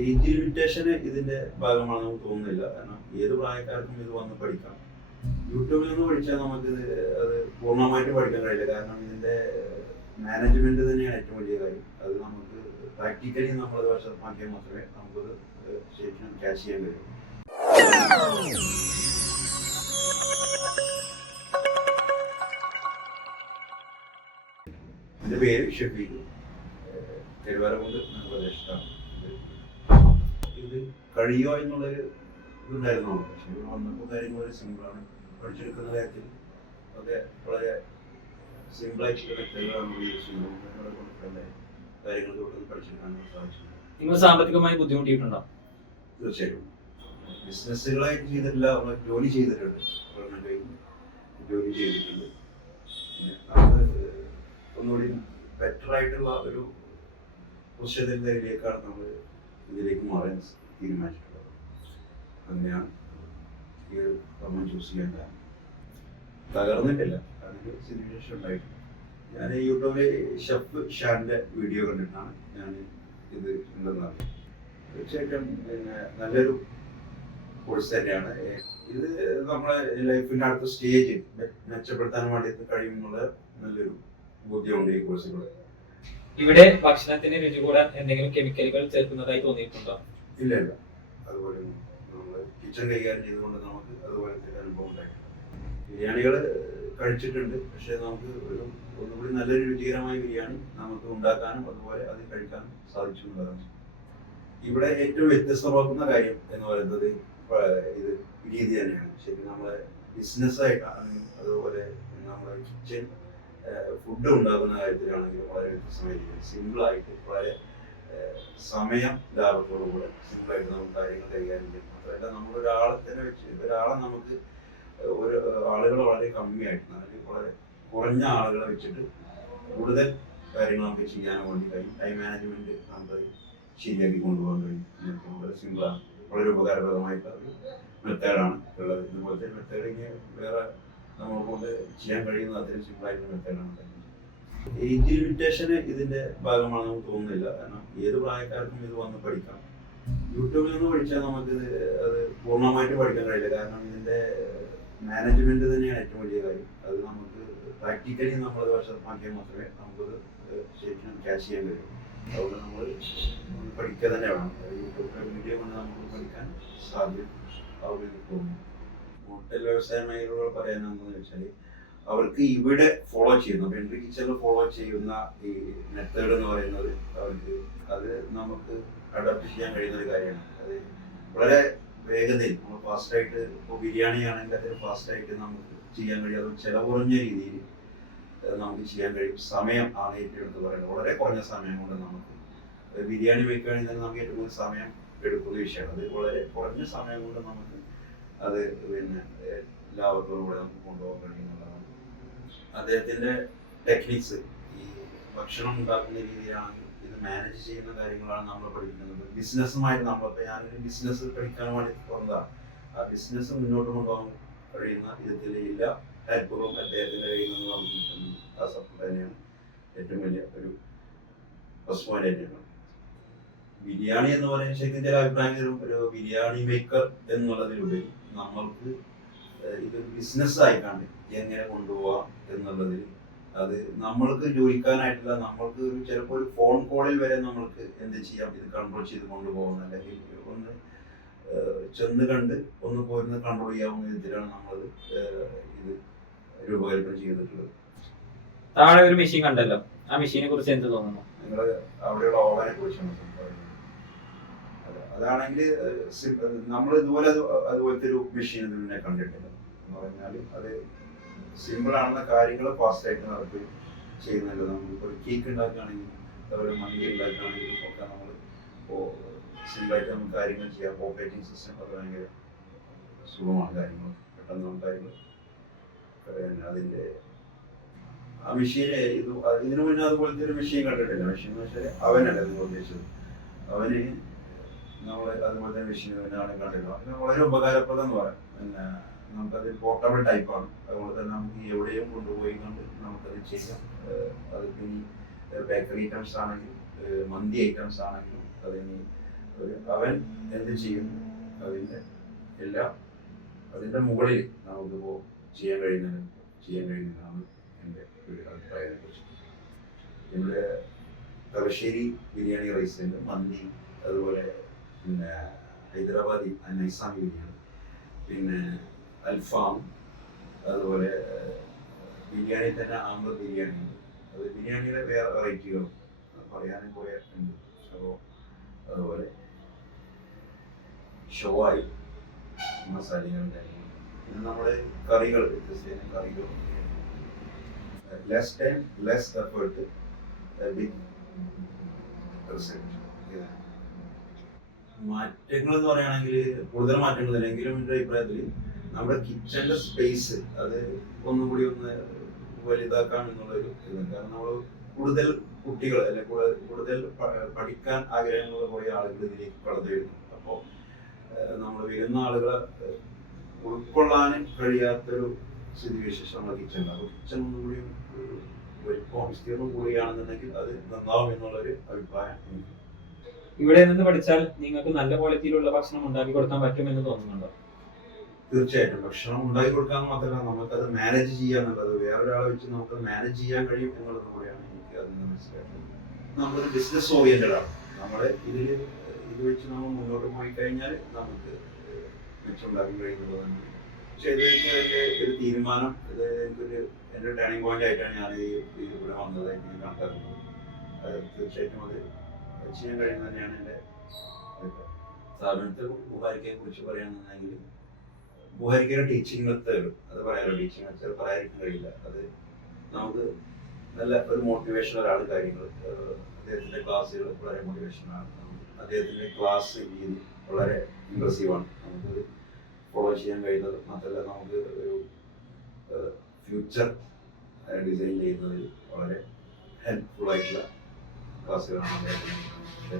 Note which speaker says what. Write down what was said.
Speaker 1: Age ലിമിറ്റേഷന് ഇതിന്റെ ഭാഗമാണെന്ന് നമുക്ക് തോന്നുന്നില്ല. കാരണം ഏത് പ്രായക്കാർക്കും ഇത് വന്ന് പഠിക്കാം. യൂട്യൂബിൽ നിന്ന് പഠിച്ചാൽ നമുക്ക് ഇത് അത് പൂർണമായിട്ട് പഠിക്കാൻ കഴിയില്ല. കാരണം ഇതിന്റെ മാനേജ്മെന്റ് തന്നെയാണ് ഏറ്റവും വലിയ കാര്യം. അത് നമുക്ക് പ്രാക്ടിക്കലി നമ്മൾ നമ്മളത് വശമാക്കിയാൽ മാത്രമേ നമുക്കത് ശരിക്കും ക്യാച്ച് ചെയ്യാൻ കഴിയൂ എന്റെ പേര് ഷഫീഖ്. കരുവാരകുണ്ട് പ്രദേശത്താണ് ഇത് കഴിയോ എന്നുള്ളൊരു ഇതുണ്ടായിരുന്നു. പക്ഷെ ഇവിടെ വന്നപ്പോൾ കാര്യങ്ങൾ വളരെ സിമ്പിളാണ് പഠിച്ചെടുക്കുന്ന കാര്യത്തിൽ ഒക്കെ വളരെ സിമ്പിളായിട്ടുള്ള മെത്തേഡുകളാണ് നമ്മൾ യൂസ് ചെയ്യുന്നത്. നമ്മളെ കൊണ്ട് തന്നെ കാര്യങ്ങൾ തൊട്ട് പഠിച്ചെടുക്കാൻ സാധിച്ചു
Speaker 2: നിങ്ങൾ സാമ്പത്തികമായി ബുദ്ധിമുട്ടിയിട്ടുണ്ടോ?
Speaker 1: തീർച്ചയായിട്ടും. ബിസിനസ്സുകളായിട്ട് ചെയ്തിട്ടില്ല. നമ്മൾ ജോലി ചെയ്തിട്ടുണ്ട്. ജോലി നമുക്ക് ഒന്നുകൂടി ബെറ്റർ ആയിട്ടുള്ള ഒരു പൊസിഷനിലേക്കാണ് നമ്മൾ ഇതിലേക്ക് മാറാൻ തീരുമാനിച്ചിട്ടുള്ളത്. അങ്ങനെയാണ് ഈ ഒരു കമ്മൻ ചൂസ് ചെയ്യേണ്ട തകർന്നിട്ടില്ല. അതിന് സിറ്റുവേഷൻ ഉണ്ടായിട്ടില്ല ഞാൻ യൂട്യൂബിൽ ഷെഫ് ഷാന്റെ വീഡിയോ കണ്ടിട്ടാണ് ഞാൻ ഇത് ഉണ്ടെന്ന് അറിഞ്ഞത്. തീർച്ചയായിട്ടും പിന്നെ നല്ലൊരു കോഴ്സ് തന്നെയാണ്. ഇത് നമ്മളെ ലൈഫിന്റെ അടുത്ത സ്റ്റേജ് മെച്ചപ്പെടുത്താൻ വേണ്ടി കഴിയുമെന്നുള്ള നല്ലൊരു ബോധ്യമുണ്ട് ഈ കോഴ്സുകൾ
Speaker 2: ഇവിടെ ഭക്ഷണത്തിന് രുചി കൂടാൻ എന്തെങ്കിലും കെമിക്കലുകൾ ചേർക്കുന്നതായി തോന്നിയിട്ടുണ്ടോ?
Speaker 1: ഇല്ല ഇല്ല അതുപോലെ നമ്മൾ കിച്ചൺ കൈകാര്യം ചെയ്തുകൊണ്ട് നമുക്ക് അതുപോലത്തെ അനുഭവം ഉണ്ടായിട്ടുണ്ട് ബിരിയാണികൾ കഴിച്ചിട്ടുണ്ട്. പക്ഷേ നമുക്ക് ഒരു ഒന്നുകൂടി നല്ലൊരു രുചികരമായ ബിരിയാണി നമുക്ക് ഉണ്ടാക്കാനും അതുപോലെ അത് കഴിക്കാനും സാധിച്ചു എന്നുള്ളതാണ് ഇവിടെ ഏറ്റവും വ്യത്യസ്തമാക്കുന്ന കാര്യം എന്ന് പറയുന്നത് ഇത് രീതി തന്നെയാണ്. ശരിക്കും നമ്മളെ ബിസിനസ് ആയിട്ടാണെങ്കിലും അതുപോലെ നമ്മുടെ കിച്ചൺ ഫുഡ് ഉണ്ടാക്കുന്ന കാര്യത്തിലാണെങ്കിലും വളരെ വ്യത്യസ്തമായിരിക്കും. സിമ്പിളായിട്ട് വളരെ സമയം ലാഭത്തോടു കൂടെ സിമ്പിളായിട്ട് നമുക്ക് കാര്യങ്ങൾ കൈകാര്യം ചെയ്യും. മാത്രമല്ല നമ്മൾ ഒരാളെ തന്നെ വെച്ച് ഒരാളെ നമുക്ക് ഒരു ആളുകൾ വളരെ കമ്മിയായിട്ട് അല്ലെങ്കിൽ വളരെ കുറഞ്ഞ ആളുകളെ വെച്ചിട്ട് കൂടുതൽ കാര്യങ്ങൾ നമുക്ക് ചെയ്യാനും വേണ്ടി കഴിയും. ടൈം മാനേജ്മെന്റ് നമുക്ക് ശരിയാക്കി കൊണ്ടുപോകാൻ കഴിയും. വളരെ സിമ്പിളാണ് വളരെ ഉപകാരപ്രദമായിട്ടുള്ള ഒരു മെത്തേഡാണ് ഉള്ളത്. ഇതുപോലത്തെ മെത്തേഡ് ഇങ്ങനെ വേറെ നമ്മളെ കൊണ്ട് ചെയ്യാൻ കഴിയുന്ന അത്രയും സിമ്പിളായിട്ടുള്ള മെത്തേഡാണ് ഏജ് ലിമിറ്റേഷന് ഇതിന്റെ ഭാഗമാണെന്ന് നമുക്ക് തോന്നുന്നില്ല. കാരണം ഏത് പ്രായക്കാർക്കും ഇത് വന്ന് പഠിക്കാം. യൂട്യൂബിൽ നിന്ന് പഠിച്ചാൽ നമുക്ക് ഇത് അത് പൂർണമായിട്ട് പഠിക്കാൻ കഴിയില്ല. കാരണം ഇതിന്റെ മാനേജ്മെന്റ് തന്നെയാണ് ഏറ്റവും വലിയ കാര്യം. അത് നമുക്ക് പ്രാക്ടിക്കലി നമ്മളത് വശമാക്കിയാൽ മാത്രമേ നമുക്കത് ശരിക്കും ക്യാച്ച് ചെയ്യാൻ കഴിയൂ. അതുകൊണ്ട് നമ്മൾ പഠിക്കുക തന്നെ വേണം. യൂട്യൂബിലെ വീഡിയോ കൊണ്ട് നമുക്ക് പഠിക്കാൻ സാധ്യം ആവുമെന്ന് തോന്നുന്നു. ഹോട്ടൽ വ്യവസായ മേഖലകൾ പറയാനെന്താണെന്ന് വെച്ചാൽ അവർക്ക് ഇവിടെ ഫോളോ ചെയ്യുന്നു. വെൻട്രി കിച്ചണിൽ ഫോളോ ചെയ്യുന്ന ഈ മെത്തേഡ് എന്ന് പറയുന്നത് അവർക്ക് അത് നമുക്ക് അഡാപ്റ്റ് ചെയ്യാൻ കഴിയുന്ന ഒരു കാര്യമാണ്. അത് വളരെ വേഗതയിൽ നമ്മൾ ഫാസ്റ്റായിട്ട് ഇപ്പോൾ ബിരിയാണി ആണെങ്കിൽ അതിന് ഫാസ്റ്റായിട്ട് നമുക്ക് ചെയ്യാൻ കഴിയും. അത് ചിലവ് കുറഞ്ഞ രീതിയിൽ നമുക്ക് ചെയ്യാൻ കഴിയും. സമയം ആണ് ഏറ്റവും എടുത്ത് പറയുന്നത് വളരെ കുറഞ്ഞ സമയം കൊണ്ട് നമുക്ക് ബിരിയാണി വെക്കുകയാണെങ്കിൽ തന്നെ നമുക്ക് ഏറ്റവും കൂടുതൽ സമയം എടുക്കുന്ന വിഷയമാണ്. അത് വളരെ കുറഞ്ഞ സമയം കൊണ്ട് നമുക്ക് അത് പിന്നെ ലാഭത്തോടുകൂടെ നമുക്ക് കൊണ്ടുപോകാൻ കഴിയുന്നുള്ളതാണ് അദ്ദേഹത്തിന്റെ ടെക്നിക്സ് ഈ ഭക്ഷണം ഉണ്ടാക്കുന്ന രീതിയാണെങ്കിൽ ഇത് മാനേജ് ചെയ്യുന്ന കാര്യങ്ങളാണ് നമ്മൾ പഠിക്കുന്നത് ബിസിനസ്സുമായിട്ട് നമ്മളിപ്പോൾ ഞാനൊരു ബിസിനസ് പഠിക്കാൻ വേണ്ടി തുറന്നതാണ് ആ ബിസിനസ് മുന്നോട്ട് കൊണ്ടുപോകാൻ കഴിയുന്ന വിധത്തിൽ എല്ലാ ഹെൽപ്പുകളും അദ്ദേഹത്തിന്റെ കയ്യിൽ നിന്ന് നമുക്ക് ആ സപ്പോർട്ട് തന്നെയാണ് ഏറ്റവും വലിയ ഒരു പ്ലസ് തന്നെയാണ് ബിരിയാണി എന്ന് പറയുന്ന ശരിക്കും ചില അഭിപ്രായം ഒരു ബിരിയാണി മേക്കർ എന്നുള്ളതിലുപരി നമ്മൾക്ക് ഇതൊരു ബിസിനസ്സായി ആയിക്കാണ്ട് എങ്ങനെ കൊണ്ടുപോവാം എന്നുള്ളതിൽ അത് നമ്മൾക്ക് ജോലിക്കാനായിട്ടില്ല നമ്മൾക്ക് ഒരു ചിലപ്പോൾ ഒരു ഫോൺ കോളിൽ വരെ നമ്മൾക്ക് എന്ത് ചെയ്യാം? ഇത് കൺട്രോൾ ചെയ്ത് കൊണ്ടുപോകുന്ന അല്ലെങ്കിൽ ഒന്ന് ചെന്ന് കണ്ട് ഒന്ന് പോയിരുന്ന് കൺട്രോൾ ചെയ്യാവുന്ന വിധത്തിലാണ് നമ്മൾ ഇത് രൂപകൽപ്പന ചെയ്തിട്ടുള്ളത്.
Speaker 2: താഴെ ഒരു മെഷീൻ കണ്ടല്ലോ. ആ മെഷീനെ കുറിച്ച് എന്ത് തോന്നുന്നു?
Speaker 1: നിങ്ങൾ അവിടെയുള്ള ഓവനെ കുറിച്ചാണ് സംസാരിക്കുന്നത്. അതാണെങ്കിൽ നമ്മൾ ഇതുപോലെ അതുപോലത്തെ ഒരു മെഷീൻ ഇതിനെ കണ്ടിട്ടില്ല എന്ന് പറഞ്ഞാൽ അത് സിമ്പിൾ ആണെന്ന കാര്യങ്ങൾ ഫാസ്റ്റ് ആയിട്ട് നടക്കുകയും ചെയ്യുന്നുണ്ട്. നമ്മളിപ്പോൾ ഒരു കേക്ക് ഉണ്ടാക്കുകയാണെങ്കിൽ അതുപോലെ മന്തി ഉണ്ടാക്കുകയാണെങ്കിലും ഒക്കെ നമ്മൾ ഇപ്പോൾ സിമ്പിളായിട്ട് നമുക്ക് കാര്യങ്ങൾ ചെയ്യാം. ഓപ്പറേറ്റിംഗ് സിസ്റ്റം അത് ഭയങ്കര സുഖമാണ് കാര്യങ്ങൾ പെട്ടെന്ന് നമുക്ക് കാര്യങ്ങൾ അതിന്റെ ആ മെഷീനെ ഇത് ഇതിനു മുന്നേ അതുപോലത്തെ ഒരു മെഷീൻ കണ്ടിട്ടില്ല. മെഷീൻ എന്ന് വെച്ചാൽ അവനല്ല നിങ്ങൾ ഉദ്ദേശിച്ചത്. അവന് നമ്മൾ അതുപോലത്തെ മെഷീൻ തന്നെയാണ് കണ്ടിട്ടുള്ളത്. അതിന് വളരെ ഉപകാരപ്രദം എന്ന് പറയാം. പിന്നെ നമുക്കത് പോർട്ടബിൾ ടൈപ്പാണ് അതുകൊണ്ട് തന്നെ നമുക്ക് എവിടെയും കൊണ്ടുപോയി കൊണ്ട് നമുക്കത് ചെയ്യാം. ഏഹ് അത് ഇനി ബേക്കറി ഐറ്റംസ് ആണെങ്കിലും മന്തി ഐറ്റംസ് ആണെങ്കിലും അതിനി ഒരു അവൻ എന്ത് ചെയ്യുന്നു അതിന്റെ എല്ലാം അതിന്റെ മുകളിൽ നമുക്കിപ്പോൾ ചെയ്യാൻ കഴിയുന്ന ചെയ്യാൻ കഴിയുന്നതാണ് എന്റെ ഒരു അഭിപ്രായത്തെ കുറിച്ച് ഇവിടെ തലശ്ശേരി ബിരിയാണി റൈസ് മന്തി അതുപോലെ പിന്നെ ഹൈദരാബാദി നൈസാമി ബിരിയാണി. പിന്നെ അൽഫാം അതുപോലെ ബിരിയാണി തന്നെ ആമ്പർ ബിരിയാണി. ഉണ്ട് അത് ബിരിയാണിയുടെ വേറെ വെറൈറ്റികളും പറയാനും കുറേ ഉണ്ട്. ഷോ അതുപോലെ ഷോവായി മസാലകളുണ്ട് പിന്നെ നമ്മുടെ കറികൾ വ്യത്യസ്ത കറികൾ. Less time less effort big result മാറ്റങ്ങൾ എന്ന് പറയുകയാണെങ്കിൽ കൂടുതൽ മാറ്റങ്ങൾ ഇല്ലെങ്കിലും എന്റെ അഭിപ്രായത്തിൽ നമ്മുടെ കിച്ചണിന്റെ സ്പേസ് അത് ഒന്നും കൂടി ഒന്ന് വലുതാക്കാൻ എന്നുള്ളൊരു ഒരു കാരണം നമ്മൾ കൂടുതൽ കുട്ടികൾ അല്ലെങ്കിൽ കൂടുതൽ പഠിക്കാൻ ആഗ്രഹമുള്ള കുറേ ആളുകൾ ഇതിലേക്ക് കടന്നു വരുന്നു അപ്പോൾ നമ്മൾ വരുന്ന ആളുകളെ ഉൾക്കൊള്ളാൻ കഴിയാത്തൊരു സ്ഥിതിവിശേഷം നമ്മുടെ കിച്ചൺ അപ്പോൾ കിച്ചൺ ഒന്നും കൂടി വലിപ്പം വിസ്തീർണം കൂടിയാണെന്നുണ്ടെങ്കിൽ അത് നന്നാവും എന്നുള്ളൊരു അഭിപ്രായം എനിക്ക്
Speaker 2: ഇവിടെ നിന്ന് പഠിച്ചാൽ നിങ്ങൾക്ക് നല്ല ക്വാളിറ്റിയിലുള്ള ഭക്ഷണം ഉണ്ടാക്കി കൊടുക്കാൻ പറ്റുമെന്ന് തോന്നുന്നുണ്ടോ?
Speaker 1: തീർച്ചയായിട്ടും. ഭക്ഷണം ഉണ്ടാക്കി കൊടുക്കാൻ മാത്രമല്ല നമുക്കത് മാനേജ് ചെയ്യാന്നുള്ളത്. വേറൊരാളെ വെച്ച് നമുക്ക് മാനേജ് ചെയ്യാൻ കഴിയും എന്നുള്ളത് കൂടെയാണ് എനിക്ക് അതിൽ നിന്ന് മനസ്സിലാക്കുന്നത്. നമ്മളൊരു ബിസിനസ് ഓറിയന്റഡ് ആണ്. നമ്മുടെ ഇതിൽ ഇത് വെച്ച് നമ്മൾ മുന്നോട്ട് പോയി കഴിഞ്ഞാൽ നമുക്ക് മെച്ചമുണ്ടാക്കാൻ കഴിയുന്നുള്ളതാണ് പക്ഷെ ഇത് എനിക്ക് ഒരു തീരുമാനം ഇത് എനിക്കൊരു എന്റെ ടേണിംഗ് പോയിന്റ് ആയിട്ടാണ് ഞാൻ ഈ ഇവിടെ വന്നത് എനിക്ക് കണക്കാക്കുന്നത് തീർച്ചയായിട്ടും അത് ചെയ്യാൻ കഴിയുന്ന തന്നെയാണ് എന്റെ അഭിപ്രായം സ്ഥാപനത്തെ ഉപകാരിക്കയെ കുറിച്ച് പറയുകയാണെന്നുണ്ടെങ്കിൽ ബുഹാരിക്കയുടെ ടീച്ചിങ് മെത്തേഡ് അത് പറയാലോ? ടീച്ചിങ് മെത്തേഡ് പറയാതിരിക്കാൻ കഴിയില്ല. അത് നമുക്ക് നല്ല ഒരു മോട്ടിവേഷൻ ഒരാൾ കാര്യങ്ങൾ അദ്ദേഹത്തിന്റെ ക്ലാസ്സുകൾ വളരെ മോട്ടിവേഷനാണ് അദ്ദേഹത്തിന്റെ ക്ലാസ് രീതി വളരെ ഇമ്പ്രസീവാണ് നമുക്ക് ഫോളോ ചെയ്യാൻ കഴിയുന്നത് മാത്രമല്ല നമുക്ക് ഒരു ഫ്യൂച്ചർ ഡിസൈൻ ചെയ്യുന്നതിൽ വളരെ ഹെൽപ്ഫുൾ ആയിട്ടുള്ള ക്ലാസ്സുകളാണ് അദ്ദേഹത്തിന് 对